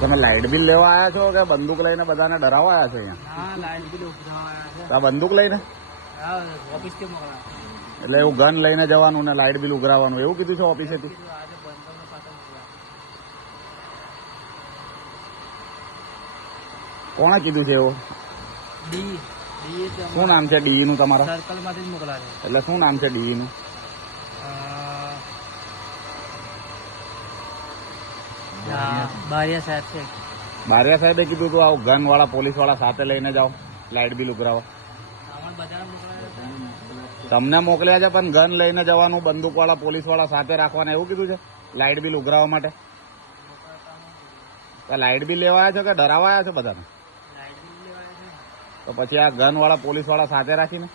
તમે light bill લેવા આવ્યા છો કે બંદૂક લઈને બધાને ડરાવવા આવ્યા છો અહીંયા? હા, લાઈટ બિલ ઉભરાવા આવ્યા છે. આ બંદૂક લઈને? હા, ઓફિસથી મોકલા. એટલે એવું ગન લઈને જવાનું ને લાઇટ બિલ ઉઘરાવાનું એવું કીધું છે ઓફિસેથી? આજે બંધનો સાથે મોકલા. કોણે કીધું છે એવું? ડી શું નામ છે ડીઈ નું તમારા? સર્કલમાંથી જ મોકલા છે. એટલે શું નામ છે ડીઈ નું? બારિયા સાહેબ છે. બારિયા સાહેબે કીધું તું આવું ગન વાળા પોલીસ વાળા સાથે લઈને જાઓ લાઇટ બિલ ઉઘરાવા. અમારે બધાને મોકલાયા છે. તમને મોકલ્યા છે પણ ગન લઈને જવાનું બંદૂક વાળા પોલીસ વાળા સાથે રાખવાના એવું કીધું છે લાઇટ બિલ ઉઘરાવા માટે? લાઇટ બિલ લેવા આવ્યા છો કે ડરાવા આવ્યા છો બધાને? લાઈટ બિલ લેવાયા છે. તો પછી આ ગન વાળા પોલીસ વાળા સાથે રાખીને